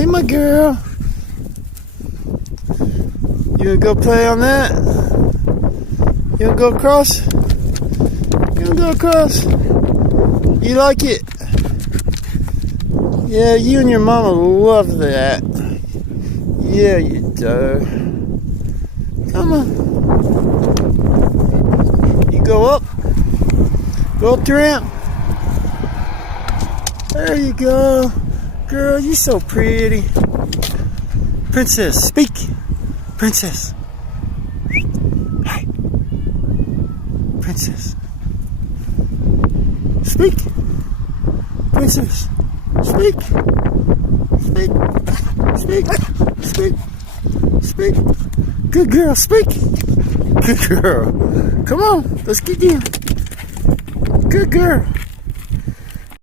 Hey, my girl. You gonna go play on that? You gonna go across? You gonna go across? You like it? Yeah, you and your mama love that. Yeah, you do. Come on. You go up. Go up the ramp. There you go. Girl, you're so pretty. Princess, speak. Princess. Hey. Princess. Speak. Princess. Speak. Speak. Speak. Speak. Speak. Good girl, speak. Good girl. Come on, let's get in. Good girl.